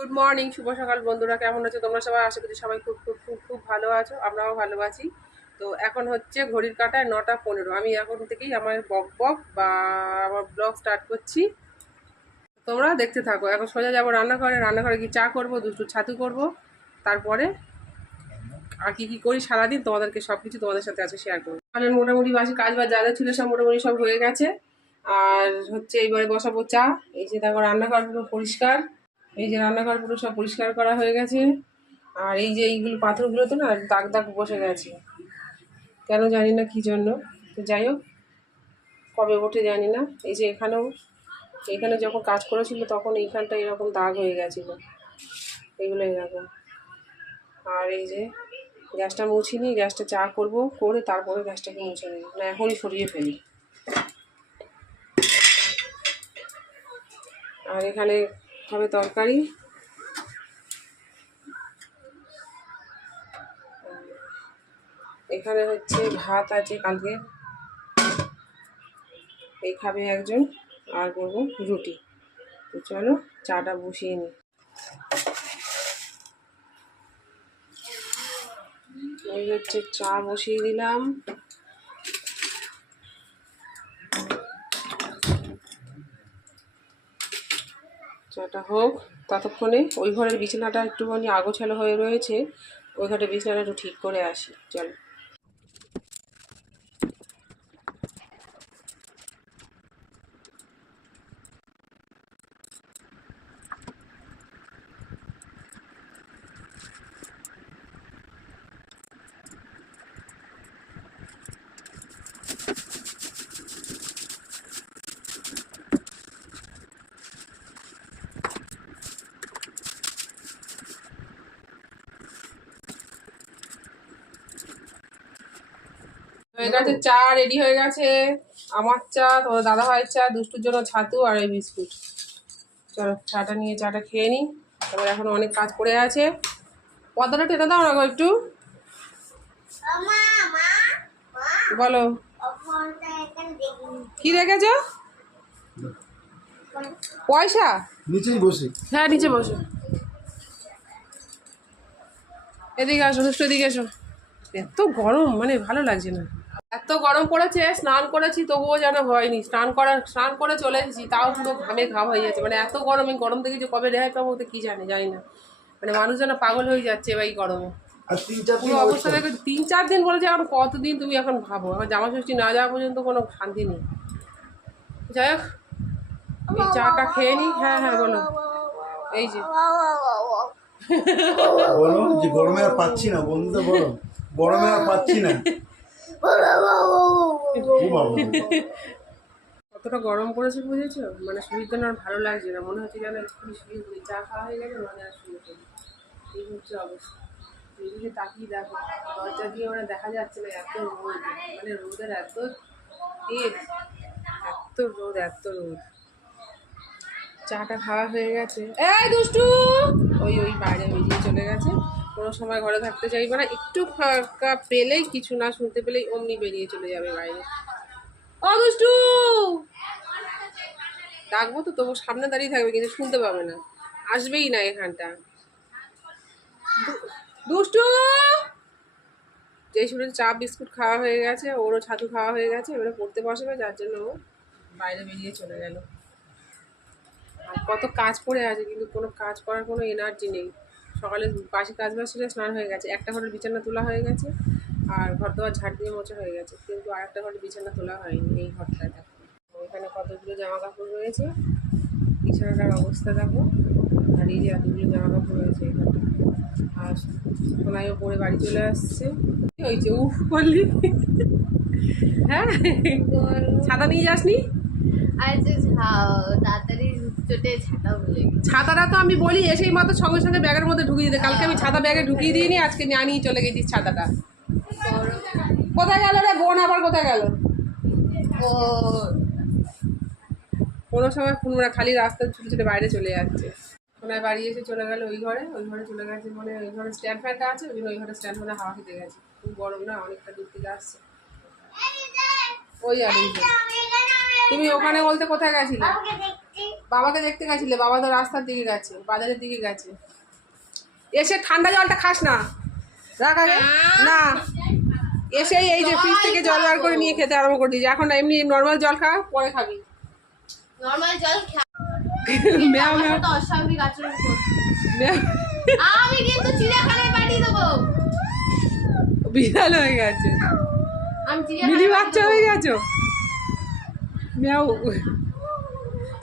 Good morning, শুভ সকাল বন্ধুরা। কেমন আছো তোমরা সবাই? আশা করি সবাই খুব খুব খুব খুব ভালো আছো, আমরাও ভালো আছি। তো এখন হচ্ছে ঘড়ির কাঁটায় 9টা 15। আমি এখন থেকেই আমার বক বা আমার ব্লগ স্টার্ট করছি। তোমরা দেখতে থাকো। এখন সোজা যাবো রান্নাঘরে গিয়ে চা করবো, দুষ্টু ছাতু করবো। তারপরে আর কি করি সারাদিন তোমাদেরকে সব কিছু তোমাদের সাথে আছে শেয়ার করবো। মানে মোটামুটি বাসি কাজ বাজ যা ছিল সব মোটামুটি সব হয়ে গেছে। আর হচ্ছে এইবারে বসাবো চা। এই যে তারপর রান্নাঘর পুরো পরিষ্কার। এই যে রান্নাঘর পুরো সব পরিষ্কার করা হয়ে গেছে। আর এই যে এইগুলো পাথরগুলো তো না দাগ দাগ বসে গেছে, কেন জানি না কি জন্য। তো যাই হোক, কবে ওঠে জানি না। এই যে এখানে যখন কাজ করেছিল তখন এইখানটা এরকম দাগ হয়ে গেছিলো, এগুলো এরকম। আর এই যে গ্যাসটা মুছিনি, গ্যাসটা চা করব, করে তারপরে গ্যাসটাকে মুছে নেব, না এখনই সরিয়ে ফেলি। আর এখানে হবে তরকারি। এখানে হচ্ছে ভাত আছে কালকে, এই খাবে একজন, আর করবো রুটি। তো চলো চাটা বসিয়ে নিই। এই হচ্ছে চা বসিয়ে দিলাম। চাটা হোক, ততক্ষণে ওই ঘরের বিছানাটা একটুখানি আগোছালো হয়ে রয়েছে, ওই ঘরের বিছানাটা একটু ঠিক করে আসি। চলো। হয়ে গেছে চা, রেডি হয়ে গেছে। আমার চা, তোমার দাদা ভাইয়ের চা, দুষ্টুর জন্য ছাতু আর এই বিস্কুট। চলো চাটা নিয়ে চাটা খেয়ে নিই। তারপর এখন অনেক কাজ পড়ে আছে। পর্দাটা টেনে দাও না গো একটু। বলো কি রেখেছ? পয়সা নিচেই বসে। হ্যাঁ নিচে বসো। এদিকে আসো দুষ্টু, এদিকে এসো। এত গরম, মানে ভালো লাগছে না। এত গরম পড়েছে, স্নান করেছি তবুও যেন হয়নি। স্নান করে চলে এসেছি, তাও পুরো ঘামে ঘাম হয়ে যাচ্ছে। মানে এত গরম, এই গরম থেকে যে কবে রেহাই পাবো তো কি জানি না। মানে মানুষ যেন পাগল হয়ে যাচ্ছে এবার এই গরমে। পুরো অবস্থা দেখো, 3-4 দিন বলেছে, এখন কতদিন তুমি এখন ভাবো। আমার জামা ষষ্ঠী না যাওয়া পর্যন্ত কোনো শান্তি নেই। যাই হোক, এই চাটা খেয়ে নিই। হ্যাঁ হ্যাঁ বলো। এই যে বলো যে গরমে আর পাচ্ছি না, বন্ধুদের বলো গরমে আর পাচ্ছি না। কতটা গরম পড়েছে বুঝেছো? মানে শরীর যেন আর ভালো লাগছে না, মনে হচ্ছে যেন একটু শুয়ে পড়ি। চা খাওয়া হয়ে গেলে মানে আর শুয়ে পড়ি, এই হচ্ছে অবস্থা। এদিকে তাকিয়ে দেখো, দরজা দিয়ে মানে দেখা যাচ্ছে না, এত রোদ, মানে রোদের এত তেজ, এত রোদ। চাটা খাওয়া হয়ে গেছে। এই দুষ্টু ওই বাইরে বেরিয়ে চলে গেছে। কোনো সময় ঘরে থাকতে চাইবে না, একটু ফাঁকা পেলেই, কিছু না শুনতে পেলেই অমনি বেরিয়ে চলে যাবে বাইরে। ও দুষ্টু, ডাকবো তো তবু সামনে দাঁড়িয়ে থাকবে, কিন্তু শুনতে পাবে না, আসবেই না এখানটা। দুষ্টু, যেই শুনে চা বিস্কুট খাওয়া হয়ে গেছে, ওরও ছাতু খাওয়া হয়ে গেছে, এবারে পড়তে বসবে, যার জন্য ও বাইরে বেরিয়ে চলে গেল। আর কত কাজ পড়ে আছে, কিন্তু কোনো কাজ করার কোনো এনার্জি নেই। সকালে বাসি কাজ বাজ সেরে স্নান হয়ে গেছে, একটা ঘরের বিছানা তোলা হয়ে গেছে, আর ঘর দেওয়ার ঝাড় দিয়ে মোছা হয়ে গেছে, কিন্তু আর একটা ঘরের বিছানা তোলা হয়নি। এই ঘরটায় দেখো, এখানে কতগুলো জামা কাপড় রয়েছে, বিছানাটার অবস্থা দেখো। আর এই যে এতগুলো জামা কাপড় রয়েছে এখানে। আর সোনাইও পরে বাড়ি চলে আসছে। কি হয়েছে উফ করলি? হ্যাঁ, ছাতা নিয়ে যাসনি? ছাতাটা তো আমি বলি এসেই মাত্র সঙ্গে সঙ্গে ব্যাগের মধ্যে ঢুকিয়ে দিতে। কালকে আমি ছাতা ব্যাগে ঢুকিয়ে দিইনি, আজকে নিয়ে চলে গেছিস ছাতাটা। কোথায় গেল রে বোন, আবার কোথায় গেল? কোনো সময় পুনরা খালি রাস্তায় ছুটে ছুটে বাইরে চলে যাচ্ছে। ওনার বাড়ি এসে চলে গেল ওই ঘরে চলে গেছে। মানে ওই ঘরে স্ট্যান্ড ফ্যানটা আছে, ওই জন্য ওই ঘরে স্ট্যান্ড ফ্যানে হাওয়া খেতে গেছে। খুব গরম না, অনেকটা দূর থেকে আসছে। ওই আর এই, তুমি ওখানে বলতে কোথায় গেছিলে? বাবাকে দেখতে গেছিলে, বাবা তো রাস্তার দিকে গেছে, বাজারের দিকে গেছে। এসে ঠান্ডা জলটা খাস না, রাখ আগে না। এসেই এই যে ফ্রিজ থেকে জল বার করে নিয়ে খেতে আরম্ভ করে দিয়েছি। এখন এমনি নর্মাল জল খা, পরে খাবি। নরমাল জল ম্যাও ম্যাও তো অস্বাভাবিক আচরণ করছে। ম্যাও আমি কিন্তু চিড়িয়াখানায় পাঠিয়ে দেবো। বিড়াল হয়ে গেছে, আমি মিলি চিড়িয়াখানায় বাচ্চা হয়ে গেছো। ম্যাও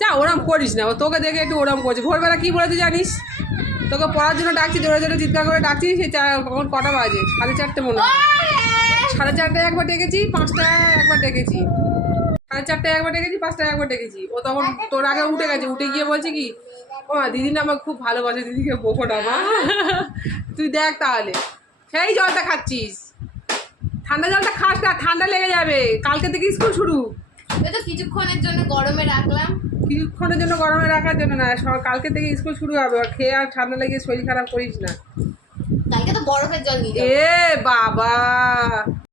যা, ওরম করিস না, ও তোকে দেখে একটু ওরম করছে। ভোরবেলা কি বলেছে জানিস? তোকে পড়ার জন্য ডাকছি, জোরে জোরে চিৎকার করে ডাকছি। সেই এখন কটা বাজে? 4:30 মনে হয়। 4:30 একবার ডেকেছি, 5টায় একবার ডেকেছি। 4:30 একবার ডেকেছি, 5টায় একবার ডেকেছি। ও তখন তোর আগে উঠে গেছে। উঠে গিয়ে বলছে কি, ও দিদি না আমার খুব ভালোবাসে, দিদিকে বকো না মা। তুই দেখ তাহলে, সেই জলটা খাচ্ছিস। ঠান্ডা জলটা খাস না, ঠান্ডা লেগে যাবে। কালকে থেকে স্কুল শুরু। এই তো কিছুক্ষণের জন্য গরমে রাখলাম। কিছুক্ষণের জন্য গরমে রাখার জন্য না, কালকে থেকে স্কুল শুরু হবে। খেয়ে আর ঠান্ডা লেগে শরীর খারাপ করিস না। কালকে তো বরফের জল নিয়ে যাবো। এ বাবা,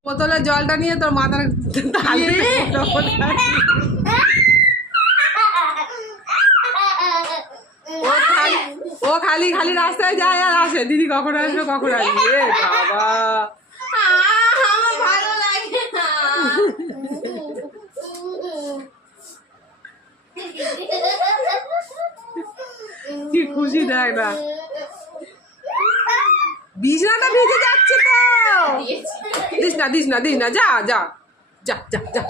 বোতলের জলটা নিয়ে তোর মাথার ও খালি খালি রাস্তায় যায় আর আসে, দিদি কখন আসবে কখন আসবে। এ বাবা, আমার ভালো লাগে না। কি খুশি দেখ না, বিছানাটা ভিজে যাচ্ছে তো। দিস না দিস না দিস না, যা যা যা যা যা।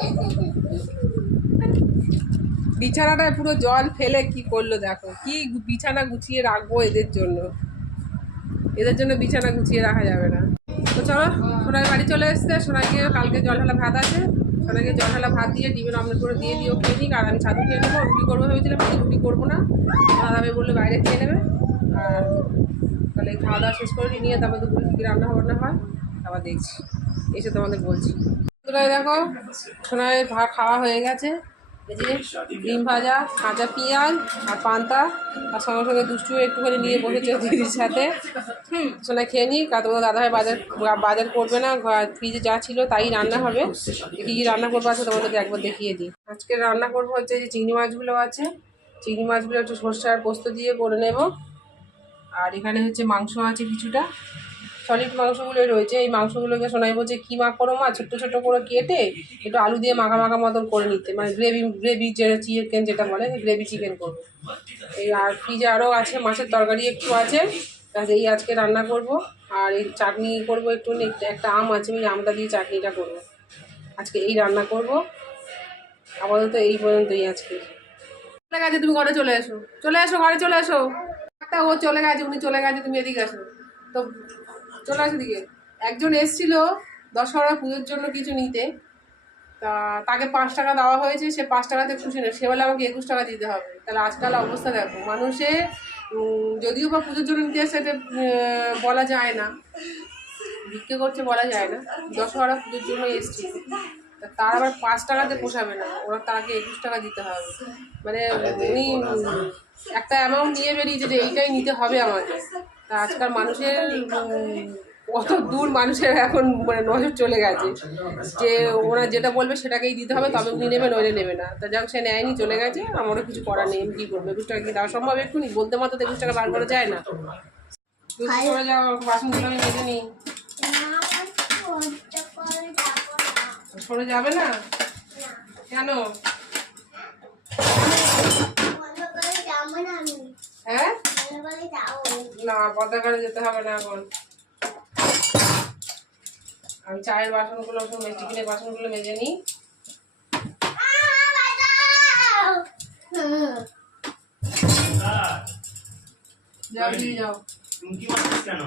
বিছানাটায় পুরো জল ফেলে কি করলো দেখো। কি বিছানা গুছিয়ে রাখবো এদের জন্য, এদের জন্য বিছানা গুছিয়ে রাখা যাবে না। তো চলো, সোনাই বাড়ি চলে এসছে। সোনাইকে কালকে জল ঢালা ভাত আছে, সোনাইকে জল ঢালা ভাত দিয়ে ডিমের অমলেট করে দিয়ে দিও, খেয়ে নিক। আর আমি ছাতু খেয়ে নেবো। রুটি করবো ভেবেছিলাম, কিন্তু রুটি করবো না, দাদাভাই বললে বাইরে খেয়ে নেবে। আর তাহলে খাওয়া দাওয়া শেষ করে নিয়ে তারপর দুপুরে কী রান্না বান্না হয় আবার দেখছি, এসে তোমাদের বলছি। তোরাই দেখো, সোনাই ভাত খাওয়া হয়ে গেছে। এই যে ডিম ভাজা, কাঁচা পেঁয়াজ আর পান্তা, আর সঙ্গে সঙ্গে দুষ্টু একটুখানি নিয়ে বসেছে দিদির সাথে। সোনাই খেয়ে নিই। কারণ তোমার দাদাভাই বাজার করবে না, ফ্রিজে যা ছিল তাই রান্না হবে। কী কী রান্না করবো আছে তোমাদেরকে একবার দেখিয়ে দিই। আজকে রান্না করবো হচ্ছে যে চিংড়ি মাছগুলো আছে, চিংড়ি মাছগুলো একটু সর্ষে আর পোস্ত দিয়ে করে নেব। আর এখানে হচ্ছে মাংস আছে কিছুটা, সলিড মাংসগুলোই রয়েছে। এই মাংসগুলোকে সোনাই বলছে কী মা করো মা, ছোট্টো ছোটো করে কেটে একটু আলু দিয়ে মাখা মাখা মতন করে নিতে, মানে গ্রেভি চিকেন যেটা বলে, গ্রেভি চিকেন করবো। এই আর ফ্রিজে আরও আছে, মাছের তরকারি একটু আছে, এই আজকে রান্না করব। আর এই চাটনি করবো একটু, একটা আম আছে, ওই আমটা দিয়ে চাটনিটা করবো আজকে। এই রান্না করব আপাতত, এই পর্যন্তই আজকে। চলে গেছে, তুমি ঘরে চলে এসো, চলে এসো, ঘরে চলে এসো। একটা ও চলে গেছে, উনি চলে গেছে, তুমি এদিকে আসো তো, চলে আসো দিকে। একজন এসছিল দশহরা পুজোর জন্য কিছু নিতে, তা তাকে 5 টাকা দেওয়া হয়েছে। সে 5 টাকাতে খুশি না, সে বলে আমাকে 21 টাকা দিতে হবে। তাহলে আজকাল অবস্থা দেখো, মানুষে যদিও বা পুজোর জন্য নিতে আসে, এটা বলা যায় না, ভিক্ষে করছে বলা যায় না, দশহরা পুজোর জন্য এসছিল। তার আবার 5 টাকাতে পোষাবে না, ওরা তাকে 21 টাকা দিতে হবে। মানে উনি একটা অ্যামাউন্ট নিয়ে বেরিয়েছে যে এইটাই নিতে হবে আমাকে। তা আজকাল মানুষের কত দূর মানুষের এখন মানে নজর চলে গেছে যে ওরা যেটা বলবে সেটাকেই দিতে হবে, তবে উনি নেবে, নইলে নেবে না। তা যাক, সে নেয়নি, চলে গেছে, আমারও কিছু করার নেই। আমি কী করবো, 21 টাকা কি দেওয়া সম্ভব? এক্ষুনি বলতে মাত্র 21 টাকা বার করা যায় না। সরে যাও, বাসনগুলো আমি মেজে নিই। সরে যাবে না কেন? হ্যাঁ না, পতাকারে যেতে হবে না এখন। আমি চায়ের বাসনগুলো, টিফিনের বাসনগুলো মেজে নিই। যাও দিয়ে যাও। কেন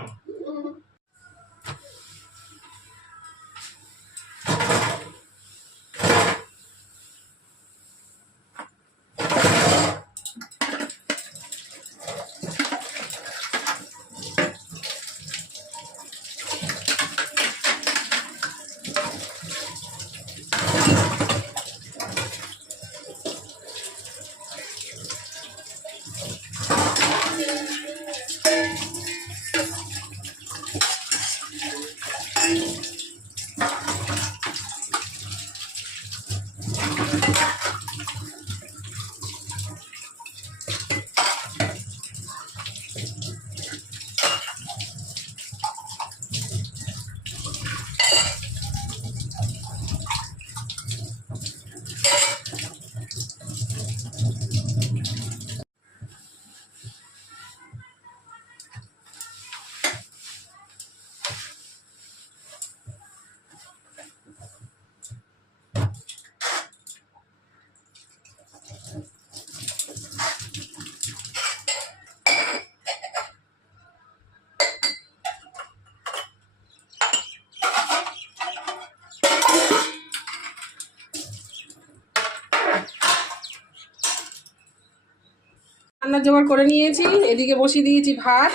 রান্নার জোগাড় করে নিয়েছি, এদিকে বসিয়ে দিয়েছি ভাত।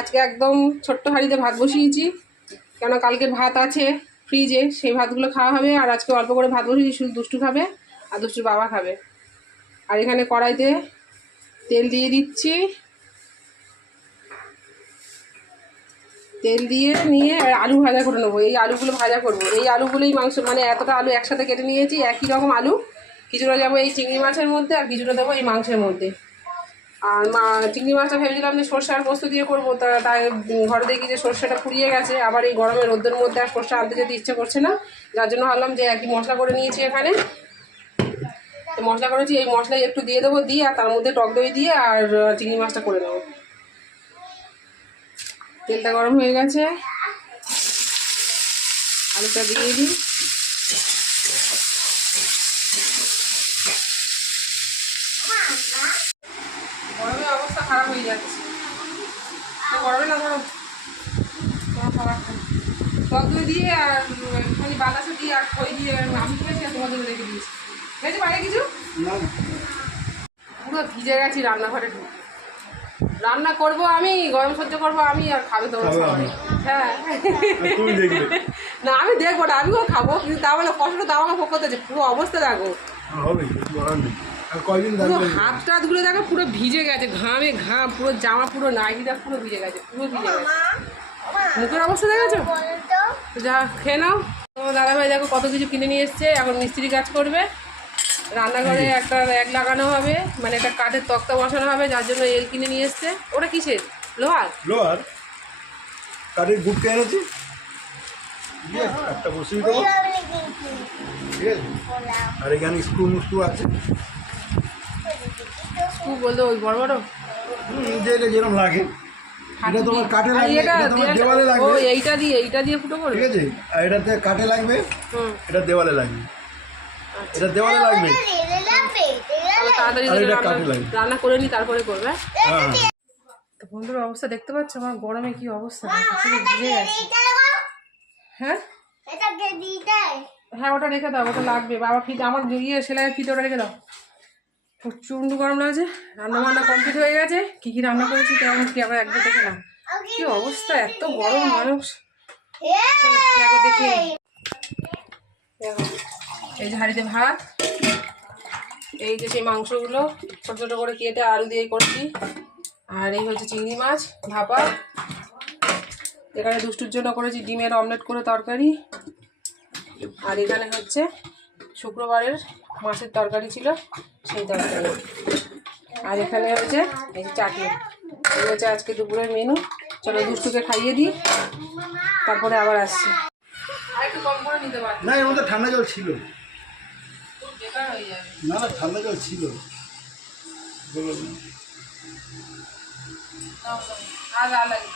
আজকে একদম ছোট্ট হাঁড়িতে ভাত বসিয়েছি, কেন কালকের ভাত আছে ফ্রিজে, সেই ভাতগুলো খাওয়া হবে। আর আজকে অল্প করে ভাত বসিয়েছি, শুধু দুষ্টু খাবে আর দুষ্টুর বাবা খাবে। আর এখানে কড়াইতে তেল দিয়ে দিচ্ছি, তেল দিয়ে নিয়ে আলু ভাজা করে নেবো। এই আলুগুলো ভাজা করবো, এই আলুগুলোই মাংস, মানে এতটা আলু একসাথে কেটে নিয়েছি, একই রকম আলু। কিছুটা যাবো এই চিংড়ি মাছের মধ্যে আর কিছুটা দেবো এই মাংসের মধ্যে। আর চিংড়ি মাছটা ভেবেছিলাম যে সর্ষে আর পোস্ত দিয়ে করবো, তাই ঘরে দেখি যে সর্ষেটা ফুরিয়ে গেছে। আবার এই গরমে রোদের মধ্যে আর সর্ষে আনতে যেতে ইচ্ছে করছে না, যার জন্য ভাবলাম যে একই মশলা করে নিয়েছি। এখানে মশলা করেছি, এই মশলাই একটু দিয়ে দেবো, দিয়ে আর তার মধ্যে টক দই দিয়ে আর চিংড়ি মাছটা করে নেবো। তেলটা গরম হয়ে গেছে, আলুটা দিয়ে দিই। গরমে অবস্থা খারাপ হয়ে যাচ্ছে, গরমে না ধরো তোমার খাবার টক দই দিয়ে আর একটুখানি বাতাসা দিয়ে আর খই দিয়ে আমি খেয়েছি আর তোমাদের রেখে দিয়েছি। খেয়েছি বাইরে কিছু পুরো ভিজে গেছি রান্নাঘরে ঢুকে। রান্না করব আমি, গরম সহ্য করবো আমি, আর খাবে তোমার সবাই। হ্যাঁ না আমি দেখবো না, আমিও খাবো, কিন্তু তা বলে কষ্টটা তো আমাকে ভোগ করতে হচ্ছে। পুরো অবস্থা দেখো, পুরো হাত টাতগুলো দেখো পুরো ভিজে গেছে, ঘামে ঘাম, পুরো জামা পুরো নাইটিটা পুরো ভিজে গেছে, পুরো ভিজে গেছে। মুখের অবস্থা দেখেছো? যা খেয়ে নাও। তোমার দাদাভাই দেখো কত কিছু কিনে নিয়ে এসছে, এখন মিস্ত্রি কাজ করবে। রান্নাঘরে একটা র্যাক লাগানো হবে, মানে একটা কাঠের তক্তা বসানো হবে, যার জন্য এর কিনে নিয়ে এসছে। ওটা কিসের? লোহার? লোহার কাঠের গুটকে এনেছি, একটা বসিয়ে দেবো, ঠিক আছে? আর এখানে স্ক্রু মুস্ক্রু আছে, খুব বলতো ওই বড় বড় যেটা যেরকম লাগে। এটা তোমার কাঠে লাগবে, এটা তোমার দেওয়ালে ও লাগবে, এইটা দিয়ে ফুটো করবে, ঠিক আছে? আর এটাতে কাঠে লাগবে, এটা দেওয়ালে লাগবে, এটা দেওয়ালে লাগবে, তাহলে তাড়াতাড়ি আর করে এটা কাঠে লাগবে। রান্না করে নি, তারপরে করবে। হ্যাঁ তো বন্ধুর অবস্থা দেখতে পাচ্ছ, আমার গরমে কি অবস্থা, পুরো ভিজে গেছে। হ্যাঁ হ্যাঁ ওটা রেখে দাও, ওটা লাগবে। বাবা ফিতে, আমার সেলাইয়ের ফিতে ওটা রেখে দাও। প্রচণ্ড গরম লাগছে। রান্না বান্না কমপ্লিট হয়ে গেছে, কী কী রান্না করেছি কেমন কি আবার একবার দেখে নাও কি অবস্থা, এত গরম মানুষ। দেখি এই যে হাঁড়িতে ভাত, এই যে সেই মাংসগুলো ছোটো ছোটো করে কেটে আলু দিয়ে করছি, আর এই হচ্ছে চিংড়ি মাছ ভাপা। এখানে দুষ্টুর জন্য করেছি ডিমের অমলেট করে তরকারি, আর এখানে হচ্ছে শুক্রবারের মাছের তরকারি ছিল সেই তরকারি, আর এখানে হচ্ছে এই যে চাটনি। এই হচ্ছে আজকে দুপুরের মেনু। চলো দুষ্টুকে খাইয়ে দিই, তারপরে আবার আসছি। আর একটু কম করে নিতে পারি না, এর মধ্যে ঠান্ডা জল ছিল, খুব বেকার হয়ে যাবে। না না ঠান্ডা জল ছিল, আর লাগে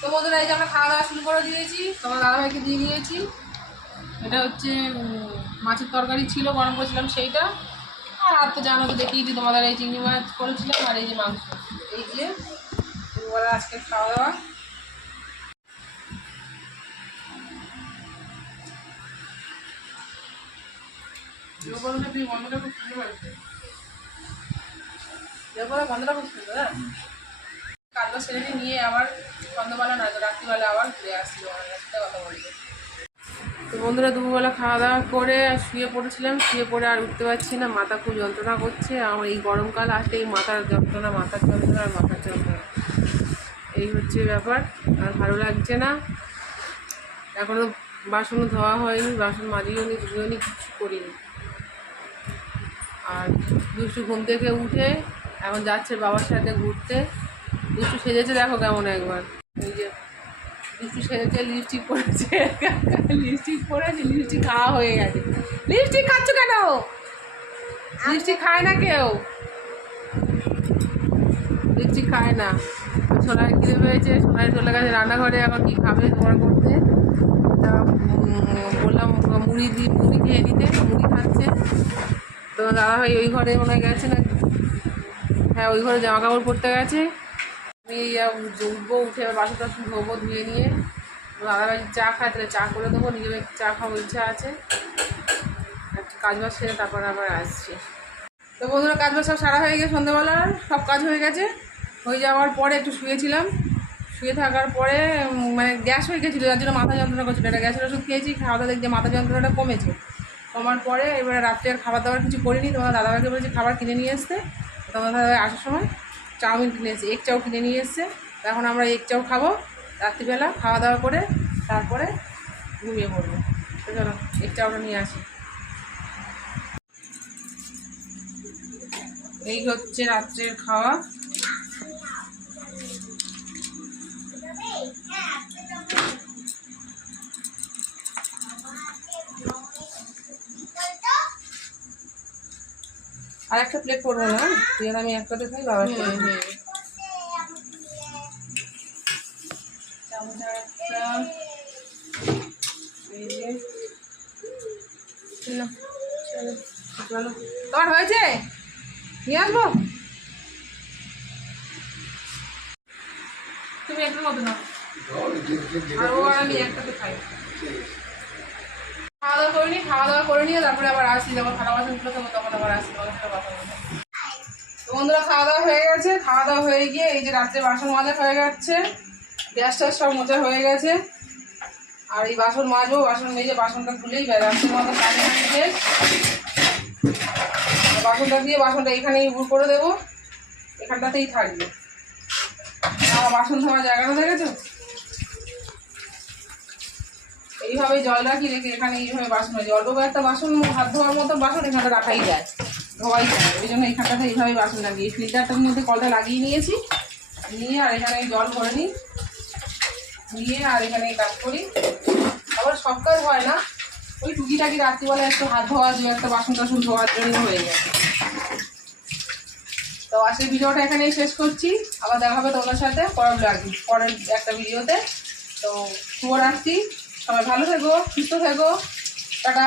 তো বন্ধুরা, এই যে আমরা খাওয়া দাওয়া শুরু করে দিয়েছি, তোমার দাদাভাইকে দিয়ে দিয়েছি। এটা হচ্ছে মাছের তরকারি ছিল, গরম করেছিলাম সেইটা। আর তো জানো তো দেখিয়েছি তোমাদের, এই চিংড়ি মাছ করেছিলাম, আর এই যে মাংস। এই দিয়ে দুপুরবেলা আজকে খাওয়া দাওয়া। বন্ধটা খুব সুন্দর লাগছে, বন্ধটা খুব সুন্দর। হ্যাঁ কাজটা সেরে নিয়ে আবার সন্ধ্যাবেলা নয় তো রাত্রিবেলা আবার ঘুরে আসছিল আমার সাথে কথা বলতে। তো বন্ধুরা দুপুরবেলা খাওয়া দাওয়া করে শুয়ে পড়েছিলাম, শুয়ে পড়ে আর উঠতে পারছি না, মাথা খুব যন্ত্রণা করছে। আমার এই গরমকাল আসলে এই মাথার যন্ত্রণা আর মাথার যন্ত্রণা, এই হচ্ছে ব্যাপার। আর ভালো লাগছে না। এখনও বাসনও ধোয়া হয়নি, বাসন মাজিও নি, ধুয়েও নি, কিছু করিনি। আর দুষ্টু ঘুম থেকে উঠে এখন যাচ্ছে বাবার সাথে ঘুরতে। দুষ্টু সেজেছে দেখো কেমন একবার, এই যে লিপস্টিক সেজেছে, লিপস্টিক পরেছে, লিপস্টিক খাওয়া হয়ে গেছে। লিপস্টিক খাচ্ছ কেন? লিপস্টিক খায় না কেউ, লিপস্টিক খায় না। সোনার খিদে পেয়েছে, সোনার চলে গেছে রান্নাঘরে, এখন কি খাবে তোমার করতে। তা বললাম মুড়ি খেয়ে নিতে, মুড়ি খাচ্ছে। তো দাদাভাই ওই ঘরে মনে হয় গেছে না, হ্যাঁ ওই ঘরে জামা কাপড় পরতে গেছে। আমি উঠবো, উঠে এবার বাসন টাসন ধোবো, ধুয়ে নিয়ে দাদাভাই চা খায়, তাহলে চা করে দেবো। নিজের চা খাওয়ার ইচ্ছা আছে, কাজ বাজ সেরে তারপরে আবার আসছি। তো বন্ধুরা কাজ বাজ সব সারা হয়ে গেছে, সন্ধ্যেবেলার সব কাজ হয়ে গেছে। হয়ে যাওয়ার পরে একটু শুয়েছিলাম, শুয়ে থাকার পরে মানে গ্যাস হয়ে গেছিলো, যার জন্য মাথা যন্ত্রণা করছিলো। একটা গ্যাসের ওষুধ খেয়েছি, খাওয়া দাওয়া দেখছি মাথা যন্ত্রণাটা কমেছে। কমার পরে এবারে রাত্রে আর খাবার দাবার কিছু করিনি। তোমার দাদাভাইকে বলেছি খাবার কিনে নিয়ে এসতে। তোমার দাদাভাই আসার সময় চাউমিন কিনে এসে, এগ চাউ কিনে নিয়ে এসছে। এখন আমরা এগ চাউ খাবো রাত্রিবেলা, খাওয়া দাওয়া করে তারপরে ঘুমিয়ে পড়বো। তো চলো এগ চাউটা নিয়ে আসি। এই হচ্ছে রাত্রের খাওয়া। আর একটা প্লেট করবো না, তুই আর আমি একটাতে খাই, বাবার চলো। তোমার হয়েছে নিয়ে আসবো, তুমি একটু মতো নাও আর ও আর আমি একটাতে খাই। খাওয়া দাওয়া করে নি, খাওয়া দাওয়া করে নিয়ে তারপরে আবার আসি, যখন থালা বাসনগুলো থাকবো তখন আবার আসি তোমাদের সাথে কথা বলবো। তো বন্ধুরা খাওয়া দাওয়া হয়ে গেছে, খাওয়া দাওয়া হয়ে গিয়ে এই যে রাত্রে বাসন মাজা হয়ে যাচ্ছে, গ্যাস ট্যাস সব মোচা হয়ে গেছে। আর এই বাসন মাজবো, বাসন মেজে বাসনটা খুলেই রাত্রের মতো কাজে শেষ। বাসনটা দিয়ে বাসনটা এখানেই উপর করে দেবো, এখানটাতেই থাকবে। আর বাসন ধোয়ার জায়গাটা দেখেছো, এইভাবে জল রাখি, রেখে এখানে এইভাবে বাসন হয়। অল্প একটা বাসন হাত ধোয়ার মতো বাসন এখানটা রাখাই যায়, ধোয়াই যায়। ওই জন্য এখানটাতে এইভাবে বাসন লাগিয়ে ফিল্টারটার মধ্যে কলটা লাগিয়ে নিয়েছি, নিয়ে আর এখানে জল ভরে নিই, নিয়ে আর এখানে কাজ করি। আবার সব কাজ হয় না, ওই টুকিটাকি রাত্রিবেলা একটু হাত ধোয়া, দু একটা বাসন টাসন ধোয়ার জন্য হয়ে যায়। তো আজকের ভিডিওটা এখানেই শেষ করছি, আবার দেখা হবে তোমার সাথে পরের একটা ভিডিওতে। তো শুভরাত্রি, সবাই ভালো থেকো, সুস্থ থেকো, টাটা।